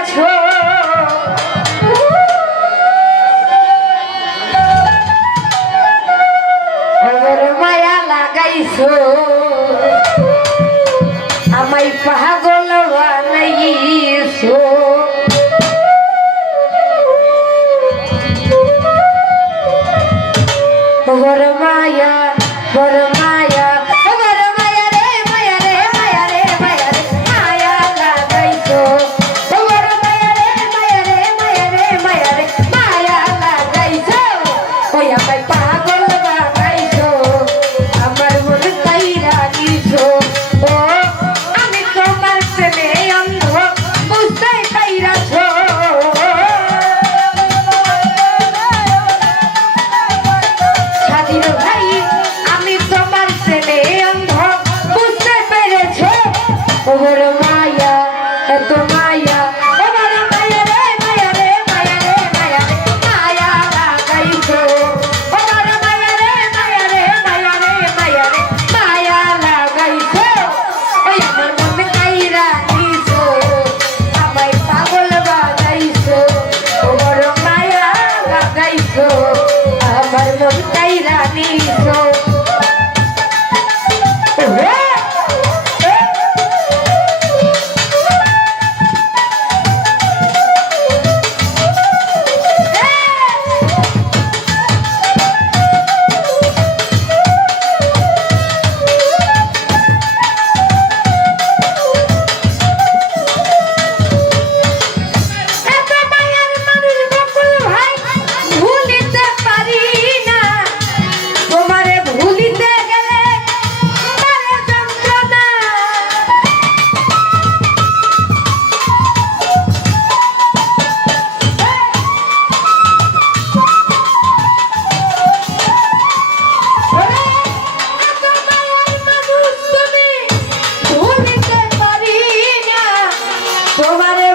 পাইরাছো আমার মায়া লাগাইছো আমায় পাগল বানাইছো বড় মায়া বড় মায়া বড় মায়া রে মায়া রে মায়া রে মায়া রে মায়া লাগাইছো বড় মায়া রে মায়া রে মায়া রে মায়া রে মায়া লাগাইছো ওই আমায় পাগল বানাইছো আমার মন কাইরা দিছো ও আমি তোমার প্রেমে অন্ধ বুঝতে পাইরাছো ভাই আমি তোমার প্রেমে অন্ধ বুঝতে পেরেছো ওর মায়া এত মায়া ওর মায়া রে মায়া রে মায়া রে মায়া রে মায়া লাগাইছো ওর মায়া রে মায়া রে মায়া রে মায়া রে মায়া লাগাইছো ওই আমার মন কাইরা দিছো আমায় পাগল বানাইছো ওর মায়া লাগাইছো আমার মন কাইরা দিছো তোমারে